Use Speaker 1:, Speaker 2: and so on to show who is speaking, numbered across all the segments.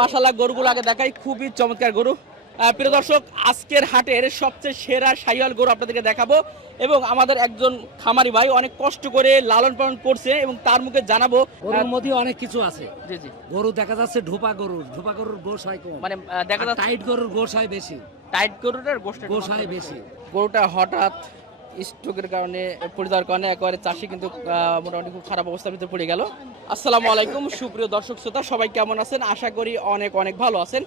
Speaker 1: মাসাল্লাহ গরুগুলো আগে দেখাই। খুবই চমৎকার গরু। প্রিয় দর্শক আজকের হাটের সবচেয়ে সেরা সাইয়াল গরু আপনাদেরকে দেখাবো এবং আমাদের একজন খামারি ভাই অনেক কষ্ট করে লালন পালন করছে এবং তার মুখে জানাব
Speaker 2: গরুর মধ্যে অনেক কিছু আছে।
Speaker 1: জি জি।
Speaker 2: গরু দেখা যাচ্ছে ঢোপা গরুর। ঢোপা গরুর গোস হয় কম।
Speaker 1: মানে দেখা যাচ্ছে
Speaker 2: টাইট গরুর গোস হয় বেশি।
Speaker 1: টাইট গরুটার
Speaker 2: গোস হয় বেশি।
Speaker 1: গরুটা হঠাৎ স্ট্রোকের কারণে পড়ে যাওয়ার কারণে একেবারে চাষি কিন্তু মোটামুটি খুব খারাপ অবস্থার ভিতরে পড়ে গেল। আসসালামু আলাইকুম, সুপ্রিয় দর্শক শ্রোতা, সবাই কেমন আছেন? আশা করি অনেক অনেক ভালো আছেন।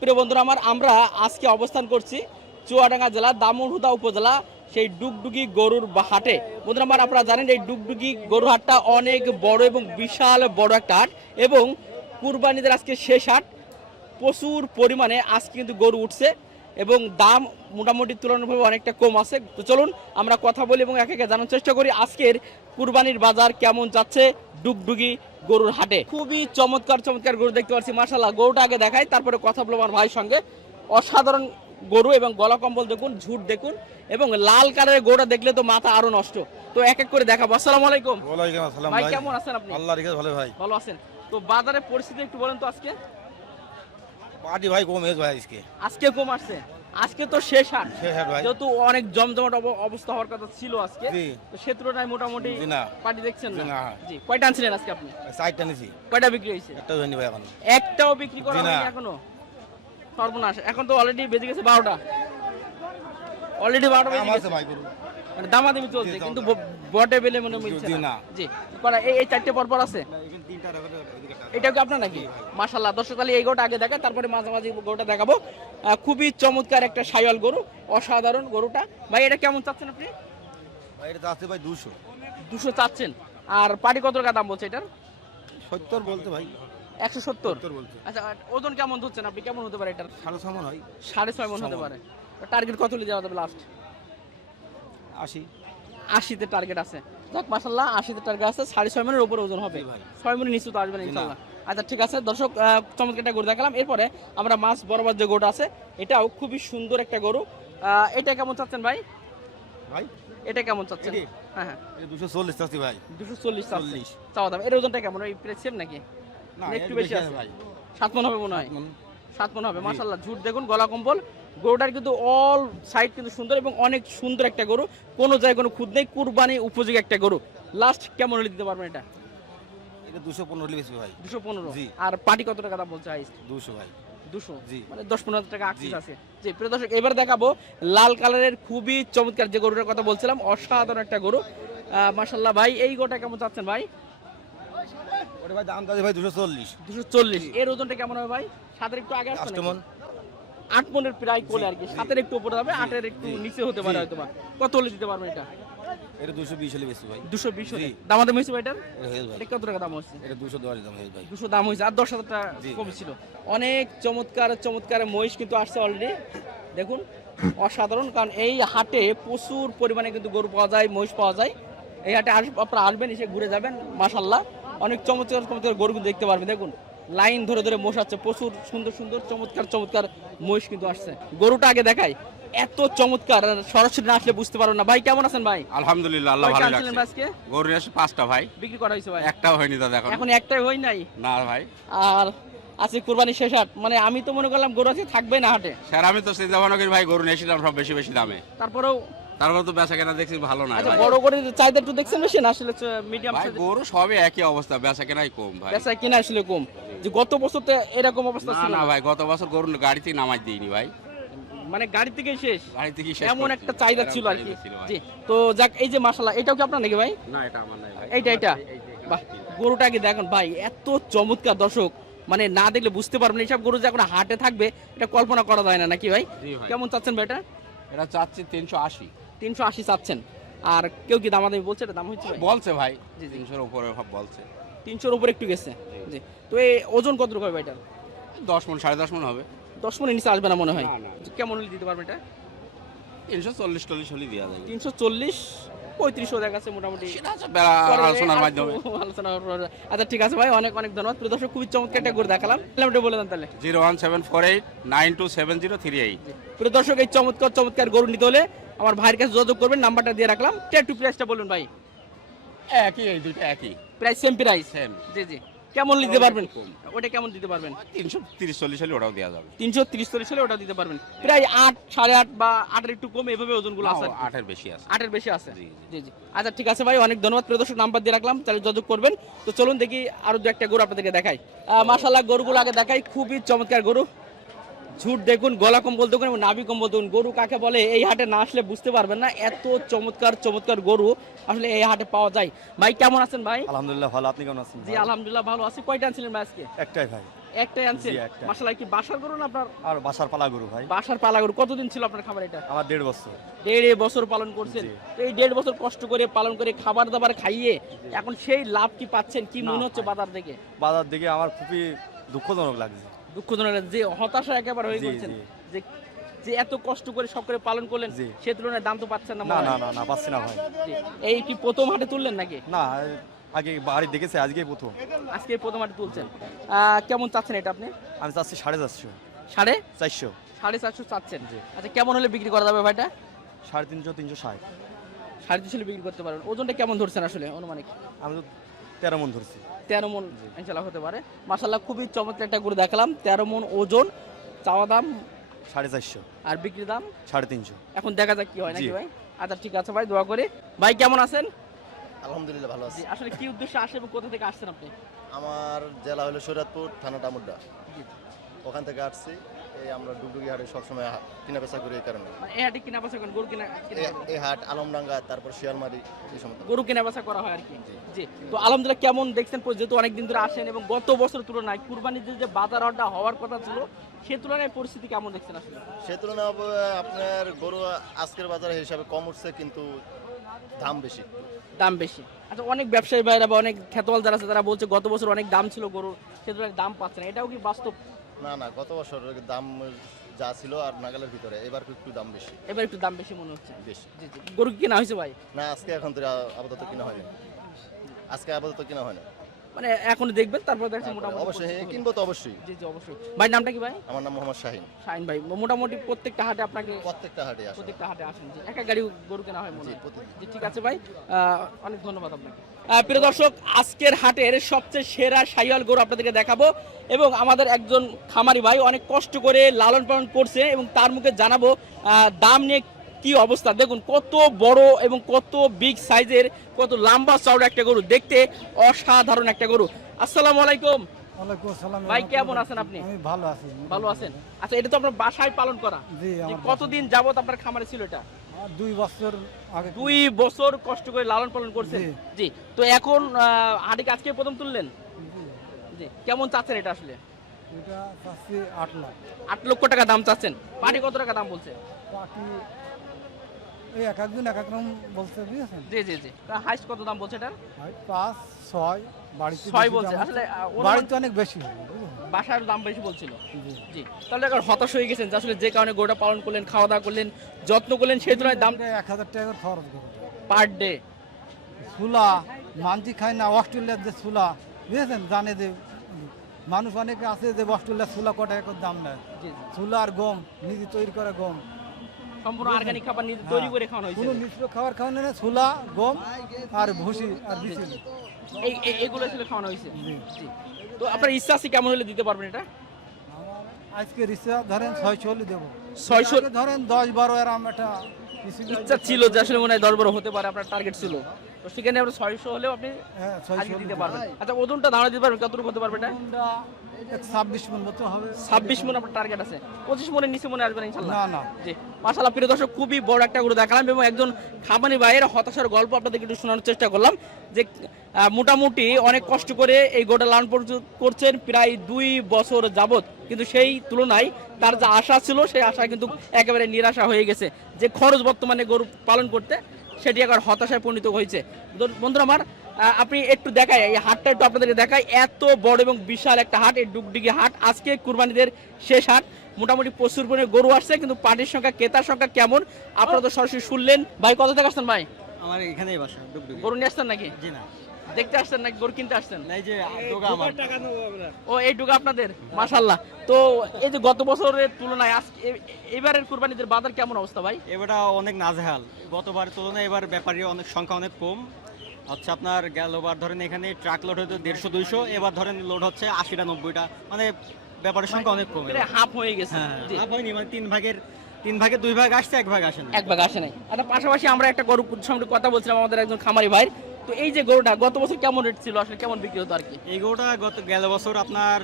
Speaker 1: প্রিয় বন্ধুরা আমার, আমরা আজকে অবস্থান করছি চুয়াডাঙ্গা জেলা দামনহুদা উপজেলা, সেই ডুগডুগি গরুর হাটে। বন্ধুরা আমার, আপনারা জানেন এই ডুগডুগি গরুর হাটটা অনেক বড় এবং বিশাল বড় একটা হাট এবং কুরবানিদের আজকে শেষ হাট। প্রচুর পরিমাণে আজকে কিন্তু গরু উঠছে। এবং দাম মোটামুটি তুলনাভাবে অনেকটা কম আছে। তো চলুন আমরা কথা বলি এবং একে একে জানার চেষ্টা করি আজকের কুরবানির বাজার কেমন যাচ্ছে ডুগডুগি গরুর হাটে। খুবই চমৎকার চমৎকার গরু দেখতে পাচ্ছি মার্শাল্লাহ গরুটা আগে দেখাই তারপরে কথা বলব আমার ভাইয়ের সঙ্গে। অসাধারণ গরু এবং গলা কম্বল দেখুন ঝুট দেখুন এবং লাল কালারের গরুটা দেখলে তো মাথা আরও নষ্ট। তো এক এক করে দেখাবো। আসসালামু আলাইকুম।
Speaker 3: ওয়ালাইকুম আসসালাম
Speaker 1: ভাই কেমন আছেন আপনি?
Speaker 3: আল্লাহ রেখে ভালো ভাই।
Speaker 1: ভালো আছেন। তো বাজারের পরিস্থিতি একটু বলেন তো আজকে।
Speaker 3: পার্টি ভাই কম হয়েছে ভাই আজকে।
Speaker 1: আজকে কম আসছে? আজকে তো শেষ হাট যেহেতু অনেক জমজমাট অবস্থা হওয়ার কথা ছিল আজকে। তো সে তুলনায় মোটামুটি পার্টি দেখছেন না। জি কয়টা আনছিলেন আজকে আপনি?
Speaker 3: চারটা নিছি।
Speaker 1: কয়টা বিক্রি হয়েছে?
Speaker 3: একটা হয়নি ভাই এখন।
Speaker 1: একটাও বিক্রি করা হয়নি এখনও? সর্বনাশ। এখন তো অলরেডি বেজে গেছে বারোটা। অলরেডি বারোটা বেজে গেছে।
Speaker 3: ভাই
Speaker 1: মানে দামাদামি চলছে কিন্তু ব- বেলে মনে মিলছে না। জি। করা এই এই চারটে পর পর আছে এটা কি আপনার নাকি? মাশাল্লাহ দর্শক তাহলে এই গোটা আগে দেখা তারপরে মাঝামাঝি গরুটা দেখাবো। খুবই চমৎকার একটা সাইওয়াল গরু অসাধারণ গরুটা। ভাই এটা কেমন চাচ্ছেন আপনি?
Speaker 3: ভাই এটা আছে ভাই দুশো।
Speaker 1: দুশো চাচ্ছেন। আর পাটি কত টাকা দাম বলছে এটার?
Speaker 3: সত্তর বলতে ভাই।
Speaker 1: একশো সত্তর? আচ্ছা ওজন কেমন ধরছেন আপনি? কেমন হতে পারে এটার?
Speaker 3: সাড়ে ছমন হয়।
Speaker 1: সাড়ে ছয় মন হতে পারে। টার্গেট কত লিয়ে যাওয়া যাবে লাস্ট
Speaker 3: আশি।
Speaker 1: আশিতে টার্গেট আছে। যাক মাসাল্লাহ আশিতে টার্গেট আছে সাড়ে ছয় মনের উপরে ওজন হবে। ছয় মনের নিচু তো আসবে না ইনশাল্লাহ আচ্ছা ঠিক আছে দর্শক চমৎকার একটা গরু দেখালাম। এরপরে আমরা মাছ বরাবর যে গরুটা আছে এটাও খুবই সুন্দর একটা গরু। এটা কেমন চাচ্ছেন ভাই?
Speaker 3: ভাই?
Speaker 1: এটা কেমন চাচ্ছেন? হ্যাঁ হ্যাঁ।
Speaker 3: দুশো চল্লিশ চাচ্ছি ভাই।
Speaker 1: দুশো চল্লিশ
Speaker 3: চল্লিশ।
Speaker 1: চাওয়া দাম। এর ওজনটা কেমন? ওই প্রায় সেম নাকি? একটু বেশি আছে।
Speaker 3: ভাই।
Speaker 1: সাত মন হবে মনে হয়। সাত মন। হবে মাসাল্লাহ ঝুট দেখুন গলা কম্বল। গরুটার কিন্তু অল সাইড কিন্তু সুন্দর এবং অনেক সুন্দর একটা গরু। কোনো জায়গায় কোনো খুদ নেই কুরবানি উপযোগী একটা গরু। লাস্ট কেমন হলে দিতে পারবেন এটা?
Speaker 3: এটা দুশো পনেরো বেশি ভাই
Speaker 1: দুশো পনেরো?
Speaker 3: জি।
Speaker 1: আর পাটি কত টাকা দাম বলছে হাইস্ট
Speaker 3: দুশো ভাই।
Speaker 1: দুশো?
Speaker 3: জি।
Speaker 1: মানে দশ পনেরো হাজার টাকা আক্সিস আছে। জি প্রিয় দর্শক এবার দেখাবো লাল কালারের খুবই চমৎকার যে গরুটার কথা বলছিলাম অসাধারণ একটা গরু। মাসাল্লাহ ভাই এই গোটা কেমন চাচ্ছেন ভাই?
Speaker 3: ওটা ভাই দাম দাদি ভাই দুশো চল্লিশ।
Speaker 1: দুশো চল্লিশ। এর ওজনটা কেমন হবে ভাই? সাতের একটু আগে আসছে আট মনের প্রায় কোলে আর কি। সাতের একটু উপরে যাবে আটের একটু নিচে হতে পারে হয়তো বা কত হলে দিতে পারবেন এটা?
Speaker 3: এটা দুশো বিশ হলে বেশি ভাই।
Speaker 1: দুশো বিশ হলে।
Speaker 3: জি।
Speaker 1: দামাদাম হয়েছে ভাই
Speaker 3: এটা
Speaker 1: এটা কত টাকা দাম হচ্ছে
Speaker 3: এটা দুশো দশ দাম ভাই।
Speaker 1: দুশো দাম হয়েছে আর দশ হাজার টাকা কম ছিল অনেক চমৎকার চমৎকার মহিষ কিন্তু আসছে অলরেডি দেখুন অসাধারণ কারণ এই হাটে প্রচুর পরিমাণে কিন্তু গরু পাওয়া যায় মহিষ পাওয়া যায়। এই হাটে আপনারা আসবেন এসে ঘুরে যাবেন মাশাল্লাহ অনেক চমৎকার চমৎকার গরু কিন্তু দেখতে পারবেন। দেখুন লাইন ধরে ধরে মোষ আছে প্রচুর সুন্দর সুন্দর চমৎকার চমৎকার মহিষ কিন্তু আসছে। গরুটা আগে দেখাই। এত চমৎকার সরাসরি না আসলে বুঝতে পারো না। ভাই কেমন আছেন ভাই?
Speaker 4: আলহামদুলিল্লাহ আল্লাহ ভালো লাগছে
Speaker 1: আজকে?
Speaker 4: গরু এসে পাঁচটা ভাই।
Speaker 1: বিক্রি করা হয়েছে ভাই?
Speaker 4: একটাও হয়নি দাদা এখন।
Speaker 1: এখন একটাই হই নাই?
Speaker 4: না ভাই।
Speaker 1: আর আজকে কুরবানি শেষ হাট। মানে আমি তো মনে করলাম গরু আজকে থাকবে না হাটে।
Speaker 4: স্যার আমি তো চিন্তা ভাবনা করি ভাই গরু নিয়েছিলাম সব বেশি বেশি দামে।
Speaker 1: তারপরেও
Speaker 4: তারপর তো বেচা কেনা দেখছি ভালো না
Speaker 1: আচ্ছা বড় করে চাহিদা একটু দেখছেন বেশি না আসলে মিডিয়াম
Speaker 4: ভাই গরু সবই একই অবস্থা বেচা কেনাই কম ভাই।
Speaker 1: বেচা কিনা আসলে কম। যে গত বছর তো এরকম অবস্থা ছিল
Speaker 4: না। ভাই গত বছর গরু গাড়িতে নামাই দিইনি ভাই।
Speaker 1: মানে গাড়ি থেকে শেষ?
Speaker 4: গাড়ি থেকে শেষ
Speaker 1: এমন একটা চাহিদা ছিল আর কি। জি তো যাক এই যে মাসালা এটাও কি আপনার নাকি ভাই?
Speaker 4: না এটা আমার নাই ভাই।
Speaker 1: এইটা এটা বাহ গরুটা কি দেখুন ভাই এত চমৎকার দর্শক। মানে না দেখলে বুঝতে পারবেন এইসব গরু যে এখন হাটে থাকবে এটা কল্পনা করা যায় না নাকি ভাই? কেমন চাচ্ছেন ভাই এটা?
Speaker 4: এটা চাচ্ছি তিনশো আশি।
Speaker 1: তিনশো আশি চাচ্ছেন। আর কেউ কি দামাদামি বলছে? এটা দাম হচ্ছে ভাই?
Speaker 4: বলছে ভাই। তিনশোর উপরে সব বলছে।
Speaker 1: তিনশোর উপরে একটু গেছে। জি। তো এই ওজন কত রকম হবে এটা?
Speaker 4: দশ মন সাড়ে দশ মন হবে।
Speaker 1: দশ মনের নিচে আসবে না মনে হয়। কেমন হলে দিতে পারবে এটা?
Speaker 4: তিনশো চল্লিশ টল্লিশ হলে দেওয়া যাবে
Speaker 1: তিনশো চল্লিশ পঁয়ত্রিশশো দেখা যাচ্ছে মোটামুটি।
Speaker 4: আলোচনার মাধ্যমে।
Speaker 1: আলোচনা আচ্ছা ঠিক আছে ভাই অনেক অনেক ধন্যবাদ। প্রিয় দর্শক খুবই চমৎকার একটা করে দেখালাম। কিলোমিটার বলে দেন তাহলে।
Speaker 4: Zero one seven four eight nine two seven zero three eight.
Speaker 1: প্রিয় দর্শক এই চমৎকার চমৎকার গরু নিতে হলে আমার ভাইয়ের কাছে যোগাযোগ করবেন নাম্বারটা দিয়ে রাখলাম। একটু প্রাইসটা বলুন ভাই।
Speaker 4: একই এই একই।
Speaker 1: প্রাইস সেম প্রাইস
Speaker 4: সেম
Speaker 1: জি জি। কেমন পারবেন? ওটা কেমন দিতে পারবেন?
Speaker 4: তিনশো তিরিশ চল্লিশ হলে ওটাও দেওয়া যাবে।
Speaker 1: তিনশো তিরিশ চল্লিশ হলে ওটা দিতে পারবেন। প্রায় আট সাড়ে আট বা আটের একটু কম এভাবে ওজনগুলো আছে
Speaker 4: আটের বেশি আছে।
Speaker 1: আটের বেশি আছে?
Speaker 4: জি,
Speaker 1: জি। আচ্ছা ঠিক আছে ভাই অনেক ধন্যবাদ। প্রিয়দর্শক নাম্বার দিয়ে রাখলাম। তাহলে যোগাযোগ করবেন তো চলুন দেখি আরও দু একটা গরু আপনাদেরকে দেখাই। মাসাল্লাহ গরুগুলো আগে দেখাই। খুবই চমৎকার গরু। ঝুট দেখুন গলা কম্বল দেখুন এবং নাভি কম্বল দেখুন। গরু কাকে বলে? এই হাটে না আসলে বুঝতে পারবেন না। এত চমৎকার চমৎকার গরু আসলে এই হাটে পাওয়া যায়। ভাই কেমন আছেন ভাই?
Speaker 3: আলহামদুলিল্লাহ ভালো। আপনি কেমন আছেন?
Speaker 1: জি আলহামদুলিল্লাহ ভালো আছি। কয়টা আনছিলেন ভাই আজকে?
Speaker 3: একটাই ভাই।
Speaker 1: একটাই আনছেন?
Speaker 3: জি,
Speaker 1: কি বাসার গরু না আপনার?
Speaker 3: আর বাসার পালা গরু ভাই।
Speaker 1: বাসার পালা গরু। কতদিন ছিল আপনার খাবার এটা?
Speaker 3: আমার দেড় বছর।
Speaker 1: দেড় বছর পালন করছেন। তো এই দেড় বছর কষ্ট করে পালন করে খাবার দাবার খাইয়ে এখন সেই লাভ কি পাচ্ছেন? কি মনে হচ্ছে বাজার থেকে
Speaker 3: বাজার দিকে আমার খুবই দুঃখজনক লাগছে।
Speaker 1: দুঃখজনক যে হতাশা একেবারে হয়ে গেছেন যে যে এত কষ্ট করে সব করে পালন করলেন। সে তুলনায় দাম তো পাচ্ছেন না
Speaker 3: না না না পাচ্ছি না ভাই।
Speaker 1: এই কি প্রথম হাটে তুললেন নাকি?
Speaker 3: না আগে বাড়ি দেখেছি আজকে প্রথম।
Speaker 1: আজকে প্রথম হাটে তুলছেন। কেমন চাচ্ছেন এটা আপনি?
Speaker 3: আমি চাচ্ছি সাড়ে চারশো।
Speaker 1: সাড়ে?
Speaker 3: চারশো।
Speaker 1: সাড়ে চারশো চাচ্ছেন। আচ্ছা কেমন হলে বিক্রি করা যাবে ভাইটা?
Speaker 3: সাড়ে তিনশো তিনশো ষাট।
Speaker 1: সাড়ে তিনশো বিক্রি করতে পারবেন। ওজনটা কেমন ধরছেন আসলে অনুমানিক
Speaker 3: আমি তো তেরো মন ধরছি।
Speaker 1: তেরো মন ইনশাল্লাহ হতে পারে। মাসাল্লাহ খুবই চমৎকার একটা গরু দেখালাম তেরো মন ওজন চাওয়া দাম?
Speaker 3: সাড়ে চারশো।
Speaker 1: আর বিক্রি দাম?
Speaker 3: সাড়ে তিনশো।
Speaker 1: এখন দেখা যাক কি হয় নাকি। ভাই। আচ্ছা ঠিক আছে ভাই দোয়া করে। ভাই কেমন আছেন?
Speaker 5: আলহামদুলিল্লাহ ভালো আছি।
Speaker 1: আসলে কি উদ্দেশ্যে আসে এবং কোথা থেকে আসছেন আপনি?
Speaker 5: আমার জেলা হলো সৈরাতপুর থানা টামুড্ডা
Speaker 1: জি।
Speaker 5: ওখান থেকে আসছি। এই আমরা ডুগডুগি হাটে সবসময় হা- কেনা বেচা করি এই কারণে।
Speaker 1: মানে এই হাটে কিনা বেচা করেন গরু কিনা
Speaker 5: এই হাট আলমডাঙ্গা তারপর শিয়ালমারি এই সমস্ত।
Speaker 1: গরু কেনা বেচা করা হয় আর কি? জি। তো আলহামদুলিল্লাহ কেমন দেখছেন যেহেতু অনেকদিন ধরে আসেন এবং গত বছর তুলনায় কুরবানির যে- বাজার হাটটা হওয়ার কথা ছিল সে তুলনায় পরিস্থিতি কেমন দেখছেন আসলে?
Speaker 5: সে তুলনায় আপনার গরু আজকের বাজারে হিসাবে কম উঠছে কিন্তু দাম বেশি।
Speaker 1: দাম বেশি। আচ্ছা অনেক ব্যবসায়ী ভাইরা বা অনেক খ্যাতওয়াল যারা আছে তারা বলছে গত বছর অনেক দাম ছিল গরুর সে তুলনায় দাম পাচ্ছে না। এটাও কি বাস্তব?
Speaker 5: না না গত বছর দাম যা ছিল আর নাগালের ভিতরে এবার একটু দাম বেশি।
Speaker 1: এবার একটু দাম বেশি মনে হচ্ছে।
Speaker 5: বেশি।
Speaker 1: জি জি। গরু কিনা কেনা হয়েছে ভাই?
Speaker 5: না আজকে এখন তো আপাতত কিনা হয়নি। আজকে আপাতত কিনা হয় না
Speaker 1: মানে এখন দেখবেন তারপর দেখছেন মোটামুটি
Speaker 5: অবশ্যই কিনবো তো অবশ্যই।
Speaker 1: জি জি অবশ্যই। ভাই নামটা কি ভাই?
Speaker 5: আমার নাম মোহাম্মদ শাহিন।
Speaker 1: শাহিন ভাই মোটামুটি প্রত্যেকটা হাটে আপনাকে
Speaker 5: প্রত্যেকটা হাটে আসে
Speaker 1: প্রত্যেকটা হাটে আসেন জি। গাড়ি গরু কেনা হয় মনে
Speaker 5: জি
Speaker 1: হয়। জি ঠিক আছে ভাই। অনেক ধন্যবাদ আপনাকে। প্রিয় দর্শক আজকের হাটের সবচেয়ে সেরা সাইয়াল গরু আপনাদেরকে দেখাবো এবং আমাদের একজন খামারি ভাই অনেক কষ্ট করে লালন পালন করছে এবং তার মুখে জানাব দাম নিয়ে কি অবস্থা? দেখুন কত বড় এবং কত বিগ সাইজের কত লম্বা চওড়া একটা গরু। দেখতে অসাধারণ একটা গরু। আসসালামু আলাইকুম। ভাই, কেমন আছেন আপনি?
Speaker 6: ভালো আছি।
Speaker 1: ভালো আছেন? আচ্ছা এটা তো আপনার বাসায় পালন করা। কতদিন যাবত আপনার খামারে ছিল এটা?
Speaker 6: দুই বছর আগে।
Speaker 1: দুই বছর কষ্ট করে লালন পালন করছেন?
Speaker 6: জি।
Speaker 1: তো এখন আজকে প্রথম তুললেন?
Speaker 6: জি,
Speaker 1: কেমন চাচ্ছেন এটা আসলে?
Speaker 6: এটা চাচ্ছি আট লাখ।
Speaker 1: আট লক্ষ টাকা দাম চাচ্ছেন। পাটি কত টাকা দাম বলছে?
Speaker 6: এই এক এক এক রকম বলছে বুঝেছেন?
Speaker 1: জি জি জি। হাইস্ট কত দাম বলছে এটার?
Speaker 6: পাঁচ ছয় বাড়িতে
Speaker 1: ছয় বলছে। আসলে
Speaker 6: বাড়িতে অনেক বেশি
Speaker 1: বাসার দাম বেশি বলছিল।
Speaker 6: জি।
Speaker 1: তাহলে এখন হতাশ হয়ে গেছেন যে আসলে যে কারণে গোটা পালন করলেন খাওয়া দাওয়া করলেন যত্ন করলেন সেই তুলনায়
Speaker 6: দামটা এক হাজার টাকা খরচ করে
Speaker 1: পার ডে।
Speaker 6: সুলা মানজি খায় না অস্ট্রেলিয়ার যে সুলা বুঝেছেন? জানে যে মানুষ অনেকে আছে যে অস্ট্রেলিয়ার সুলা কটা একর দাম নেয়। সুলা আর গম নিজে তৈরি করে গম।
Speaker 1: সম্পূর্ণ অর্গানিক খাবার নিজে তৈরি করে খাওয়ানো হয়েছে।
Speaker 6: কোনো মিশ্র খাবার খাওয়ানো না ছোলা গম আর ভুসি আর বিচি।
Speaker 1: এই ছিল খাওয়ানো হয়েছে। তো আপনার ইচ্ছা আছে কেমন হলে দিতে পারবেন এটা?
Speaker 6: আজকে রিক্সা ধরেন ছয়শো হলে দেবো
Speaker 1: ছয়শো
Speaker 6: ধরেন দশ বারো এরম একটা
Speaker 1: ইচ্ছা ছিল। যে আসলে মনে হয় দশ বারো হতে পারে আপনার টার্গেট ছিল। তো সেখানে আপনার ছয়শো হলেও আপনি
Speaker 6: হ্যাঁ
Speaker 1: দিতে পারবেন। আচ্ছা ওজনটা ধারণা দিতে পারবেন কতটুকু হতে পারবে এটা?
Speaker 6: ছাব্বিশ মন মতো হবে।
Speaker 1: ছাব্বিশ মন আপনার টার্গেট আছে। পঁচিশ মনের নিচে মনে আসবে ইনশাল্লাহ?
Speaker 6: না না।
Speaker 1: জি। মাশাআল্লাহ প্রিয় দর্শক খুবই বড় একটা গরু দেখালাম এবং একজন খামানি ভাইয়ের হতাশার গল্প আপনাদেরকে একটু শোনানোর চেষ্টা করলাম যে মোটামুটি অনেক কষ্ট করে এই গোটা লালন করছেন প্রায় দুই বছর যাবত কিন্তু সেই তুলনায় তার যে আশা ছিল সেই আশা কিন্তু একেবারে নিরাশা হয়ে গেছে যে খরচ বর্তমানে গরু পালন করতে সেটি একবার হতাশায় পরিণত হয়েছে। বন্ধুরা আমার আপনি একটু দেখাই এই হাটটা একটু আপনাদেরকে দেখাই। এত বড় এবং বিশাল একটা হাট এই ডুগডুগি হাট। আজকে কুরবানিদের শেষ হাট। মোটামুটি প্রচুর পরিমাণে গরু আসছে কিন্তু পাটির সংখ্যা ক্রেতার সংখ্যা কেমন? আপনারা তো সরাসরি শুনলেন। ভাই কত থেকে আসছেন ভাই?
Speaker 7: আমার এখানেই বাসা ডুগডুগি।
Speaker 1: গরু নিয়ে আসছেন নাকি?
Speaker 7: জি না।
Speaker 1: দেখতে আসছেন নাকি? গরু কিনতে আসছেন?
Speaker 7: এই যে দোকা আমার।
Speaker 1: ও এইটুকু আপনাদের? মাশাল্লাহ তো এই যে গত বছরের তুলনায় আজকে এবারের কুরবানিদের বাজার কেমন অবস্থা ভাই?
Speaker 7: এবারটা অনেক নাজেহাল। গতবার তুলনায় এবার ব্যাপারী অনেক সংখ্যা অনেক কম। হচ্ছে আপনার গেলবার ধরেন এখানে ট্রাক লোড হতো দেড়শো দুইশো এবার ধরেন লোড হচ্ছে আশিটা নব্বইটা। মানে ব্যাপারের সংখ্যা অনেক কমে
Speaker 1: হাফ হয়ে গেছে।
Speaker 7: হাফ হয়নি মানে তিন ভাগের তিন ভাগের দুই ভাগ আসছে এক ভাগ আসে না
Speaker 1: এক ভাগ আসে নাই। আচ্ছা পাশাপাশি আমরা একটা গরু সম্পর্কে কথা বলছিলাম আমাদের একজন খামারি ভাই তো এই যে গরুটা গত বছর কেমন রেট ছিল? আসলে কেমন বিক্রি হতো আর কি?
Speaker 7: এই গরুটা গত গেল বছর আপনার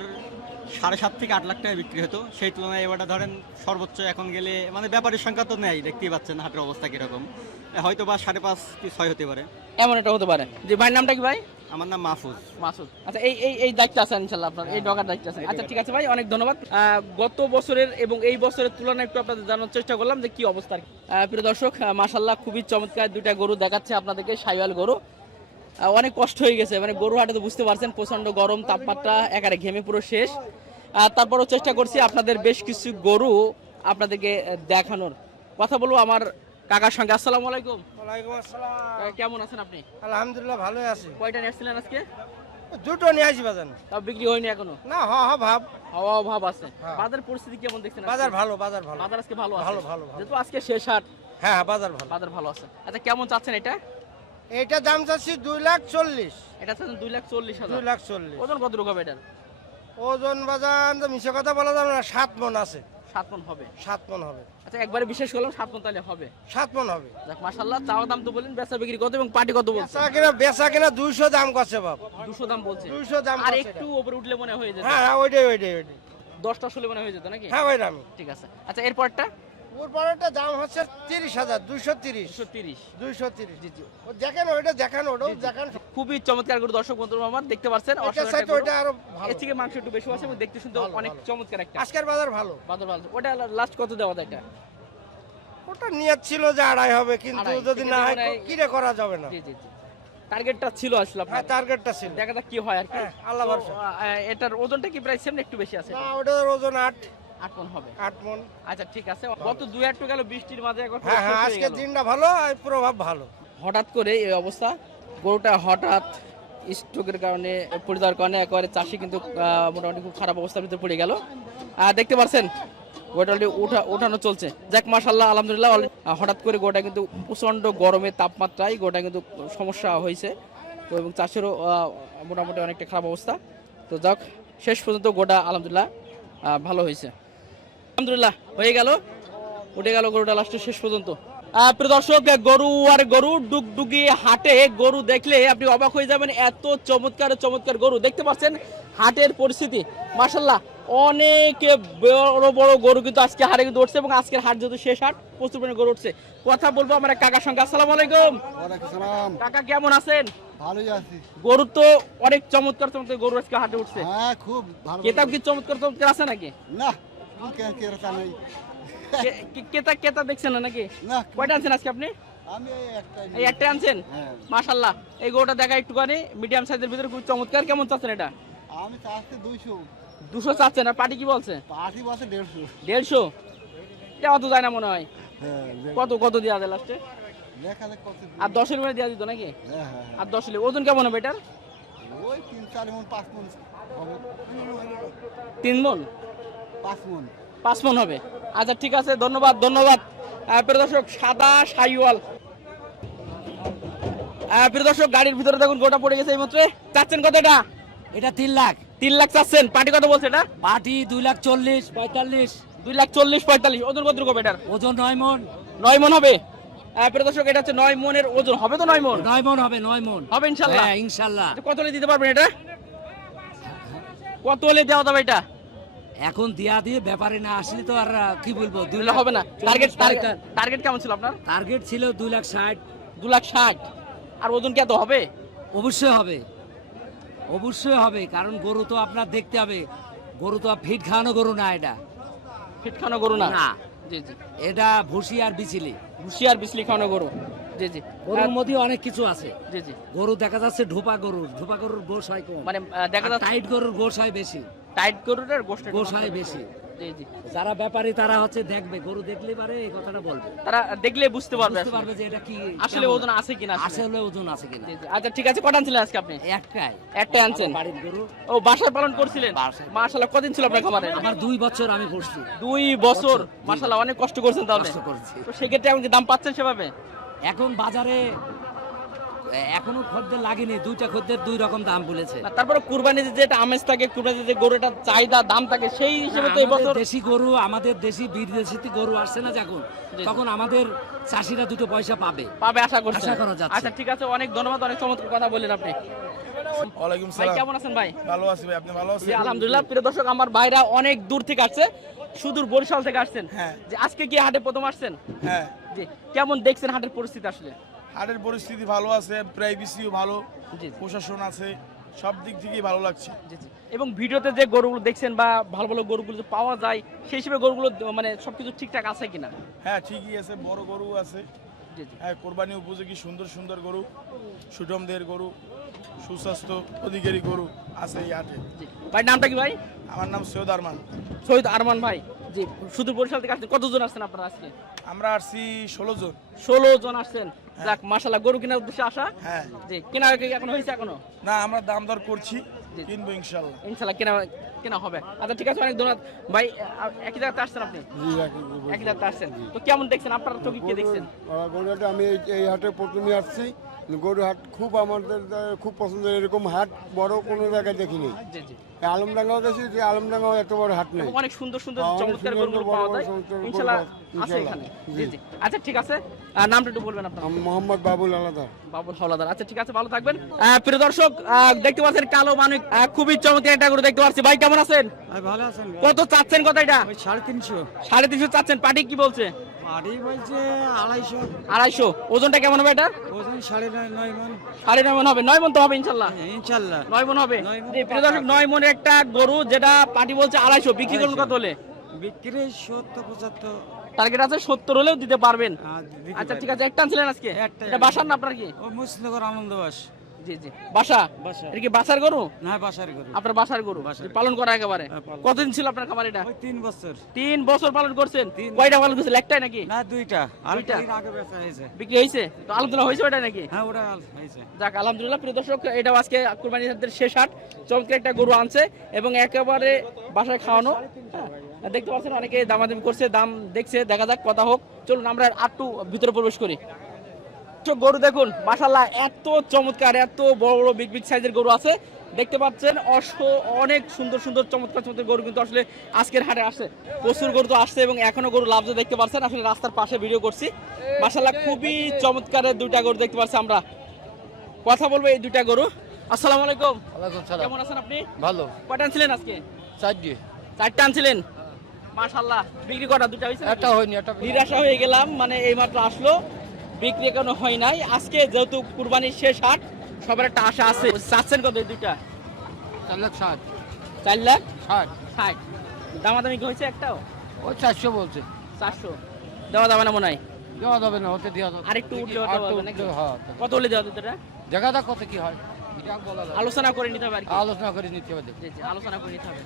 Speaker 7: সাড়ে সাত থেকে আট লাখ টাকা বিক্রি হতো। সেই তুলনায় এবারটা ধরেন সর্বোচ্চ এখন গেলে মানে ব্যাপারের সংখ্যা তো নেই দেখতেই পাচ্ছেন হাটের অবস্থা কীরকম। হয়তো বা সাড়ে পাঁচ কি ছয় হতে পারে।
Speaker 1: এমন এটা হতে পারে। যে ভাইয়ের নামটা কি ভাই?
Speaker 7: আমার নাম মাহফুজ।
Speaker 1: মাসুদ আচ্ছা এই এই এই দায়িত্ব আছে ইনশাল্লাহ আপনার এই ডগার দায়িত্ব আছে। আচ্ছা ঠিক আছে ভাই অনেক ধন্যবাদ। গত বছরের এবং এই বছরের তুলনায় একটু আপনাদের জানার চেষ্টা করলাম যে কি অবস্থা প্রিয় দর্শক মাসাল্লাহ খুবই চমৎকার দুইটা গরু দেখাচ্ছে আপনাদেরকে সাইওয়াল গরু। অনেক কষ্ট হয়ে গেছে। মানে গরু হাটে তো বুঝতে পারছেন প্রচণ্ড গরম তাপমাত্রা একারে ঘেমে পুরো শেষ। আর তারপরও চেষ্টা করছি আপনাদের বেশ কিছু গরু আপনাদেরকে দেখানোর। কথা বলব আমার কাকার সঙ্গে। আসসালামু আলাইকুম।
Speaker 8: ওয়ালাইকুম আসসালাম।
Speaker 1: কেমন আছেন আপনি?
Speaker 8: আলহামদুলিল্লাহ ভালোই আছি।
Speaker 1: কয়টা নিয়ে আসছিলেন আজকে?
Speaker 8: দুটো নিয়ে আসি বাজার।
Speaker 1: তাও বিক্রি হয়নি এখনও?
Speaker 8: না হ হ ভাব।
Speaker 1: হাওয়া ভাব আছে।
Speaker 8: হ্যাঁ।
Speaker 1: বাজার পরিস্থিতি কেমন দেখছেন
Speaker 8: বাজার ভালো বাজার ভালো।
Speaker 1: বাজার আজকে ভালো আছে?
Speaker 8: ভালো, ভালো, ভালো।
Speaker 1: যেহেতু আজকে শেষ হাট।
Speaker 8: হ্যাঁ হ্যাঁ বাজার ভালো।
Speaker 1: বাজার ভালো আছে। আচ্ছা কেমন চাচ্ছেন এটা?
Speaker 8: এইটা দাম চাচ্ছি দুই লাখ চল্লিশ।
Speaker 1: এটা চাচ্ছেন দুই লাখ চল্লিশ হাজার।
Speaker 8: দুই লাখ চল্লিশ।
Speaker 1: ওজন কত রকম এটার?
Speaker 8: ওজন বাজার তো মিশে কথা বলা যাবে না সাত মন আছে।
Speaker 1: সাত মন হবে।
Speaker 8: সাত মন হবে।
Speaker 1: আচ্ছা একবারে বিশেষ করলাম সাত মন তাহলে হবে।
Speaker 8: সাত মন হবে।
Speaker 1: যাক চাওয়া দাম তো বলেন বেচা বিক্রি কত এবং পার্টি কত বলছে?
Speaker 8: বেচা কিনা বেচা কিনা দুইশো দাম করছে বাপ।
Speaker 1: দুশো দাম বলছে।
Speaker 8: দুইশো দাম
Speaker 1: আর একটু উপরে উঠলে মনে হয়ে যেত
Speaker 8: হ্যাঁ ওইটাই ওইটাই ওইটাই।
Speaker 1: দশটা ষোলো মনে হয়ে যেত নাকি?
Speaker 8: হ্যাঁ ওই দামই
Speaker 1: ঠিক আছে। আচ্ছা এরপরটা?
Speaker 8: ওর দাম হচ্ছে তিরিশ হাজার তিরিশ।
Speaker 1: দুশো তিরিশ।
Speaker 8: তিরিশ।
Speaker 1: জি
Speaker 8: ও দেখেন ওইটা দেখান ওটাও দেখান।
Speaker 1: খুবই চমৎকার করে দর্শক বন্ধু আমার দেখতে পাচ্ছেন।
Speaker 8: ওইটা আরও
Speaker 1: এর থেকে মাংস একটু বেশি আছে দেখতে শুনতে অনেক চমৎকার একটা।
Speaker 8: আজকের বাজার ভালো।
Speaker 1: বাদর ভালো। ওটা লাস্ট কত দেওয়া যায় এটা?
Speaker 8: ওটা নিয়ত ছিল যে আড়াই হবে কিন্তু যদি না হয়
Speaker 1: মনে
Speaker 8: করা যাবে না?
Speaker 1: জি জি টার্গেটটা ছিল আসলে আপনার।
Speaker 8: হ্যাঁ টার্গেটটা ছিল।
Speaker 1: দেখা যাক কি হয় আর কি।
Speaker 8: হ্যাঁ, আল্লাহ ভরসা।
Speaker 1: এটার ওজনটা কি প্রায় সেম একটু বেশি আছে?
Speaker 8: না ওটার ওজন আট।
Speaker 1: আট মন হবে।
Speaker 8: আট মন।
Speaker 1: আচ্ছা ঠিক আছে। গত একটু গেল বৃষ্টির মাঝে
Speaker 8: হ্যাঁ হ্যাঁ
Speaker 1: হয়ে
Speaker 8: দিনটা ভালো আর প্রভাব ভালো।
Speaker 1: হঠাৎ করে এই অবস্থা গরুটা হঠাৎ স্ট্রোকের কারণে পড়ে যাওয়ার কারণে একেবারে চাষি কিন্তু মোটামুটি খুব খারাপ অবস্থার ভিতরে পড়ে গেল। দেখতে পাচ্ছেন গোটা অলরেডি উঠা উঠানো চলছে। যাক মাসাল্লাহ আলহামদুলিল্লাহ হঠাৎ করে গোটা কিন্তু প্রচণ্ড গরমের তাপমাত্রায় গোটা কিন্তু সমস্যা হয়েছে। তো এবং চাষেরও মোটামুটি অনেকটা খারাপ অবস্থা। তো যাক শেষ পর্যন্ত গোটা আলহামদুলিল্লাহ ভালো হয়েছে। আলহামদুলিল্লাহ হয়ে গেল। উঠে গেল গরুটা লাস্টে শেষ পর্যন্ত। প্রিয় দর্শক গরু আর গরু ডুগডুগি হাটে গরু দেখলে আপনি অবাক হয়ে যাবেন এত চমৎকার চমৎকার গরু। দেখতে পাচ্ছেন হাটের পরিস্থিতি। মাসাল্লাহ অনেক বড় বড় গরু কিন্তু আজকে হাটে কিন্তু উঠছে এবং আজকের হাট যেহেতু শেষ হাট প্রচুর পরিমাণে গরু উঠছে। কথা বলব আমার কাকার সঙ্গে। আসসালামু আলাইকুম। কাকা কেমন আছেন?
Speaker 6: ভালোই আছি।
Speaker 1: গরু তো অনেক চমৎকার চমৎকার গরু আজকে হাটে উঠছে।
Speaker 6: হ্যাঁ খুব ভালো
Speaker 1: কেতাব কি চমৎকার চমৎকার আছে নাকি?
Speaker 6: না কে- কেরতা নেই
Speaker 1: কে- কে- কেতা কেতা দেখছেন না নাকি? কয়টা আনছেন আজকে আপনি?
Speaker 6: এই
Speaker 1: একটা আনছেন?
Speaker 6: হ্যাঁ।
Speaker 1: মাশাল্লাহ এই গরুটা দেখা একটুখানি মিডিয়াম সাইজের ভিতরে খুব চমৎকার। কেমন চাচ্ছেন এটা?
Speaker 6: আমি তো দুইশো।
Speaker 1: দুশো চাচ্ছেন আর পার্টি কি বলছে?
Speaker 6: পার্টি দেড়শো।
Speaker 1: দেড়শো? দেওয়া তো যায় না মনে হয়।
Speaker 6: হ্যাঁ
Speaker 1: কত কত দেওয়া যায় লাস্টে আর দশের দেওয়া দিত নাকি?
Speaker 6: হ্যাঁ হ্যাঁ
Speaker 1: আর দশ ওজন কেমন হবে এটার?
Speaker 6: ওই তিন চার মন পাঁচ মন হবে।
Speaker 1: তিন মন?
Speaker 6: পাঁচ মন।
Speaker 1: পাঁচ মন হবে। আচ্ছা ঠিক আছে ধন্যবাদ ধন্যবাদ। আহ, প্রিয় দর্শক সাদা সাইওয়াল আহ, প্রিয় দর্শক গাড়ির ভিতরে দেখুন গোটা পড়ে গেছে এই মাত্র। চাচ্ছেন কত এটা?
Speaker 2: এটা তিন লাখ।
Speaker 1: তিন লাখ চাচ্ছেন। পার্টি কত বলছে এটা?
Speaker 2: পাটি দুই লাখ চল্লিশ পঁয়তাল্লিশ।
Speaker 1: দুই লাখ চল্লিশ পঁয়তাল্লিশ। ওজন কত রকম এটার?
Speaker 2: ওজন নয় মন।
Speaker 1: নয় মন হবে? এটা হচ্ছে নয় মনের ওজন। হবে তো নয় মন?
Speaker 2: নয় মন হবে নয় মন।
Speaker 1: হবে ইনশাল্লাহ?
Speaker 2: হ্যাঁ ইনশাল্লাহ।
Speaker 1: কত হলে দিতে পারবেন এটা? কত হলে দেওয়া যাবে এটা?
Speaker 2: এখন দিয়া দিয়ে ব্যাপারে না আসলে তো আর কি বলব দুই লাখ
Speaker 1: হবে না। টার্গেট
Speaker 2: টার্গেট
Speaker 1: কেমন ছিল আপনার?
Speaker 2: টার্গেট ছিল দুই লাখ ষাট।
Speaker 1: দু লাখ ষাট। আর ওজন কি এত হবে?
Speaker 2: অবশ্যই হবে। অবশ্যই হবে কারণ গরু তো আপনার দেখতে হবে। গরু তো ফিট খাওয়ানো গরু না এটা।
Speaker 1: ফিট খাওয়ানো গরু না?
Speaker 2: না।
Speaker 1: জি জি।
Speaker 2: এটা ভুসি আর বিচিলি।
Speaker 1: ভুসি আর বিসলি খাওয়ানো গরু। জি জি।
Speaker 2: গরুর মধ্যে অনেক কিছু আছে।
Speaker 1: জি জি।
Speaker 2: গরু দেখা যাচ্ছে ঢোপা গরুর। ঢোপা গরুর গোস হয় কম।
Speaker 1: মানে দেখা যাচ্ছে
Speaker 2: টাইট গরুর গোস হয় বেশি।
Speaker 1: টাইট গরুর
Speaker 2: গোস হয় বেশি। যারা ব্যাপারী তারা হচ্ছে দেখবে গরু দেখলে পারে এই কথাটা বলবে।
Speaker 1: তারা দেখলে বুঝতে পারবে
Speaker 2: বুঝতে পারবে যে এটা কি
Speaker 1: আসলে ওজন আছে কিনা আসলে?
Speaker 2: ওজন আছে কিনা।
Speaker 1: আচ্ছা ঠিক আছে কটা আনছিলেন আজকে আপনি?
Speaker 2: একটাই।
Speaker 1: একটাই আনছেন।
Speaker 2: বাড়ির গরু।
Speaker 1: ও বাসায় পালন করছিলেন। মাশাআল্লাহ কদিন ছিল আপনার খামারে?
Speaker 2: আমার দুই বছর আমি করছি।
Speaker 1: দুই বছর। মাশাআল্লাহ অনেক কষ্ট করছেন তাহলে।
Speaker 2: কষ্ট করছি।
Speaker 1: তো সেক্ষেত্রে এখন কি দাম পাচ্ছেন সেভাবে?
Speaker 2: এখন বাজারে এখনও খদ্দের লাগেনি দুইটা খদ্দের দুই রকম দাম বলেছে।
Speaker 1: তারপরে কুরবানিতে যেটা আমেজ থাকে কুরবানিতে যে গরুটার চাহিদা দাম থাকে সেই হিসেবে তো এবছর
Speaker 2: দেশি গরু আমাদের দেশি বিদেশি গরু আসছে না যখন তখন আমাদের চাষিরা দুটো পয়সা পাবে।
Speaker 1: পাবে আশা করছেন
Speaker 2: আশা করা যাচ্ছে।
Speaker 1: আচ্ছা ঠিক আছে অনেক ধন্যবাদ অনেক চমৎকার কথা বললেন আপনি।
Speaker 9: ওয়ালাইকুম
Speaker 1: ভাই
Speaker 9: সালাম।
Speaker 1: কেমন আছেন ভাই?
Speaker 9: ভালো আছি ভাই আপনি ভালো
Speaker 1: জি
Speaker 9: আছেন
Speaker 1: আলহামদুলিল্লাহ প্রিয় দর্শক আমার ভাইরা অনেক দূর থেকে আসছে সুদূর বরিশাল থেকে আসছেন।
Speaker 9: হ্যাঁ।
Speaker 1: যে আজকে কি হাটে প্রথম আসছেন?
Speaker 9: হ্যাঁ।
Speaker 1: জি কেমন দেখছেন হাটের পরিস্থিতি আসলে?
Speaker 9: হাটের পরিস্থিতি ভালো আছে প্রাইভেসিও ভালো প্রশাসন আছে সব দিক থেকেই ভালো লাগছে।
Speaker 1: এবং ভিডিওতে যে গরুগুলো দেখছেন বা ভালো ভালো গরুগুলো যে পাওয়া যায় সেই হিসেবে গরুগুলো মানে সবকিছু ঠিকঠাক আছে কিনা?
Speaker 9: হ্যাঁ ঠিকই আছে বড় গরু আছে। হ্যাঁ কোরবানি উপযোগী সুন্দর সুন্দর গরু সুটমদের গরু সুস্বাস্থ্য অধিকারী গরু আছে এই হাটে।
Speaker 1: ভাই নামটা কি ভাই?
Speaker 9: আমার নাম সৈয়দ আরমান।
Speaker 1: সৈয়দ আরমান ভাই। জি শুধু বরিশাল থেকে আসছেন। কতজন আসছেন আপনারা আজকে?
Speaker 9: আমরা আসছি ষোলো জন।
Speaker 1: ষোলো জন আসছেন। যাক মাশাআল্লাহ গরু কেনার উদ্দেশ্যে আসা।
Speaker 9: হ্যাঁ।
Speaker 1: জি কেনা কি এখনও হয়েছে এখনও?
Speaker 9: না আমরা দাম দর করছি কিনবো ইনশাআল্লাহ।
Speaker 1: ইনশাআল্লাহ কেনা কেনা হবে। আচ্ছা ঠিক আছে অনেক ধন্যবাদ। ভাই একই জায়গাতে আসছেন আপনি? একই জায়গাতে আসছেন। তো কেমন দেখছেন? আপনারা চোখে কি দেখছেন?
Speaker 10: গরুটা আমি এই- এই হাটে প্রথমে আসছি। গরু হাট খুব আমাদের খুব পছন্দের এরকম হাট বড় কোনো জায়গায় দেখিনি।
Speaker 1: জি জি।
Speaker 10: এই আলমডাঙ্গাও গেছি যে আলমডাঙ্গাও এত বড় হাট নেই।
Speaker 1: অনেক সুন্দর সুন্দর চমৎকার গরুগুলো পাওয়া যায়।
Speaker 10: গরু পাওয়া-
Speaker 1: আছে এখানে। জি
Speaker 10: জি।
Speaker 1: জি। আচ্ছা ঠিক আছে। নামটা একটু বলবেন আপনার।
Speaker 10: মোহাম্মদ বাবুল আলাদা
Speaker 1: বাবুল হাওলাদার। আচ্ছা ঠিক আছে ভালো থাকবেন। প্রিয় দর্শক দেখতে পাচ্ছেন কালো মানিক আহ, খুবই চমৎকার একটা গরু দেখতে পাচ্ছি। ভাই কেমন আছেন?
Speaker 10: ভালো আছেন।
Speaker 1: কত চাচ্ছেন কত এটা?
Speaker 10: সাড়ে তিনশো।
Speaker 1: সাড়ে তিনশো চাচ্ছেন। পাটি কি বলছে?
Speaker 10: বাড়ি বলছে আড়াইশো।
Speaker 1: আড়াইশো। ওজনটা কেমন হবে এটা
Speaker 10: ওজন সাড়ে নয় মন।
Speaker 1: সাড়ে নয় মন হবে। নয় মন তো হবে ইনশাল্লাহ।
Speaker 10: ইনশাল্লাহ।
Speaker 1: নয় মন হবে।
Speaker 10: নয়
Speaker 1: প্রিয় দর্শক নয় মনের একটা গরু যেটা পাটি বলছে আড়াইশো। বিক্রি করুন কত হলে?
Speaker 10: বিক্রি সত্তর পঁচাত্তর।
Speaker 1: টার্গেট আছে সত্তর হলেও দিতে পারবেন। আচ্ছা ঠিক আছে একটা আনছিলেন আজকে?
Speaker 10: একটাই
Speaker 1: এটা বাসার না আপনার কি?
Speaker 10: ও মুসনগর আনন্দবাস।
Speaker 1: জি জি। বাসা?
Speaker 10: বাসা।
Speaker 1: এটা কি বাসার গরু?
Speaker 10: না বাসার গরু।
Speaker 1: আপনার বাসার গরু? পালন করা একেবারে? কতদিন ছিল আপনার খামার এটা
Speaker 10: তিন বছর।
Speaker 1: তিন বছর পালন করছেন? কয়টা পালন করছেন একটাই নাকি?
Speaker 10: না দুইটা। আর আগে বেচা হয়েছে।
Speaker 1: বিক্রি হয়েছে? তো আলোচনা হয়েছে ওটা নাকি?
Speaker 10: হ্যাঁ ওটা হয়েছে।
Speaker 1: যাক আলহামদুলিল্লাহ প্রিয় দর্শক এটাও আজকে কুরবানি শেষ হাট। চমৎকার একটা গরু আনছে এবং একেবারে বাসায় খাওয়ানো। হ্যাঁ, দেখতে পাচ্ছেন অনেকে দামাদামি করছে দাম দেখছে দেখা যাক কথা হোক। চলুন আমরা আটটু ভিতরে প্রবেশ করি। তো গরু দেখুন মাশাল্লাহ এত চমৎকার এত বড় বড় বিগ বিগ সাইজের গরু আছে। দেখতে পাচ্ছেন অস অনেক সুন্দর সুন্দর চমৎকার চমৎকার গরু কিন্তু আসলে আজকের হাটে আসে। প্রচুর গরু তো আসছে এবং এখনও গরু লাভজে দেখতে পাচ্ছেন আসলে রাস্তার পাশে ভিডিও করছি। মাশাল্লাহ খুবই চমৎকারের দুইটা গরু দেখতে পাচ্ছি আমরা। কথা বলব এই দুইটা গরু। আসসালামু আলাইকুম। কেমন আছেন আপনি?
Speaker 8: ভালো।
Speaker 1: কয়টা আনছিলেন আজকে?
Speaker 8: চার
Speaker 1: চারটা আনছিলেন? মাশাল্লাহ বিক্রি কটা? দুটা হয়েছে
Speaker 8: একটা হয়নি একটা
Speaker 1: নিরাশা হয়ে গেলাম মানে এইমাত্র আসলো। বিক্রি এখনও হয় নাই। আজকে যেহেতু কুরবানির শেষ হাট সবার একটা আশা আছে। চাচ্ছেন কত দুইটা?
Speaker 8: চার লাখ ষাট।
Speaker 1: চার লাখ?
Speaker 8: ষাট।
Speaker 1: ষাট। দামাদামি কি হয়েছে একটাও?
Speaker 8: ও চারশো বলছে।
Speaker 1: চারশো। দেওয়া যাবে না মনে হয়?
Speaker 8: দেওয়া যাবে না হতে দেওয়া যাবে।
Speaker 1: আরেকটু উঠলে। কত হলে দেওয়া যেত?
Speaker 8: দেখা যাক কত কি হয়।
Speaker 1: আলোচনা করে নিতে হবে
Speaker 8: আলোচনা করে নিতে হবে।
Speaker 1: আলোচনা করে নিতে হবে।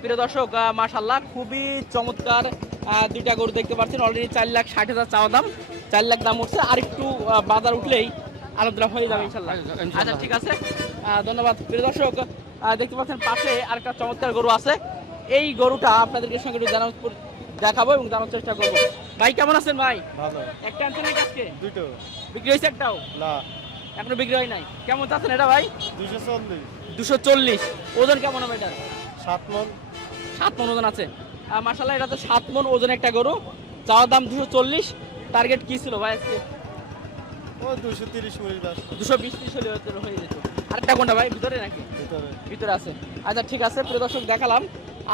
Speaker 1: প্রিয় দর্শক মাশাল্লাহ খুবই চমৎকার দুইটা গরু দেখতে পাচ্ছেন। অলরেডি চার লাখ ষাট হাজার চাওয়া দাম চার লাখ দাম উঠছে। আর একটু বাজার উঠলেই আলাদা হয়ে যাবে ইনশাল্লাহ। আচ্ছা ঠিক আছে। ধন্যবাদ। প্রিয় দর্শক দেখতে পাচ্ছেন পাশে আরেকটা চমৎকার গরু আছে। এই গরুটা আপনাদেরকে সঙ্গে একটু জানার দেখাবো এবং জানার চেষ্টা করব। ভাই কেমন আছেন ভাই?
Speaker 5: ভালো।
Speaker 1: একটা আনছেন নাকি আজকে?
Speaker 5: দুটো।
Speaker 1: বিক্রি হয়েছে একটাও?
Speaker 5: না।
Speaker 1: এখনও বিক্রি হয় নাই। কেমন চাচ্ছেন এটা ভাই?
Speaker 5: দুশো চল্লিশ।
Speaker 1: দুশো চল্লিশ। ওজন কেমন হবে এটা
Speaker 5: সাত মন।
Speaker 1: সাত মন ওজন আছে। মার্শাল্লাহ এটা তো সাত মন ওজন একটা গরু। চাওয়ার দাম দুশো চল্লিশ। টার্গেট কি ছিল ভাই আজকে?
Speaker 5: ও দুশো তিরিশ
Speaker 1: দুশো বিশ ত্রিশ হলে হয়ে যেত। আরেকটা কোনটা ভাই? ভিতরে নাকি?
Speaker 5: ভিতরে।
Speaker 1: ভিতরে আছে। আচ্ছা ঠিক আছে প্রিয় দর্শক দেখালাম।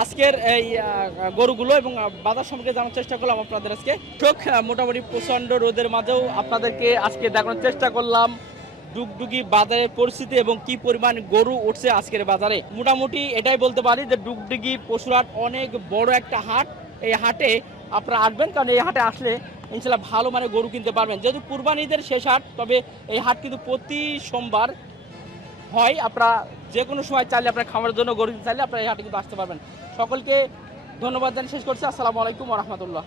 Speaker 1: আজকের এই গরুগুলো এবং বাজার সম্পর্কে জানার চেষ্টা করলাম আপনাদের আজকে। চোখ মোটামুটি প্রচণ্ড রোদের মাঝেও আপনাদেরকে আজকে দেখানোর চেষ্টা করলাম। ডুগডুগি বাজারের পরিস্থিতি এবং কি পরিমাণ গরু উঠছে আজকের বাজারে। মোটামুটি এটাই বলতে পারি যে ডুগডুগি পশুরহাট অনেক বড় একটা হাট। এই হাটে আপনারা আসবেন, কারণ এই হাটে আসলে ইনশাল্লাহ ভালো মানে গরু কিনতে পারবেন। যেহেতু কুরবানিদের শেষ হাট, তবে এই হাট কিন্তু প্রতি সোমবার হয়। আপনারা যে কোনো সময় চাইলে আপনার খামারের জন্য গরু কিনতে চাইলে আপনারা এই হাটে কিন্তু আসতে পারবেন। সকলকে ধন্যবাদ জানিয়ে শেষ করছি। আসসালামু আলাইকুম রহমতুল্লাহ।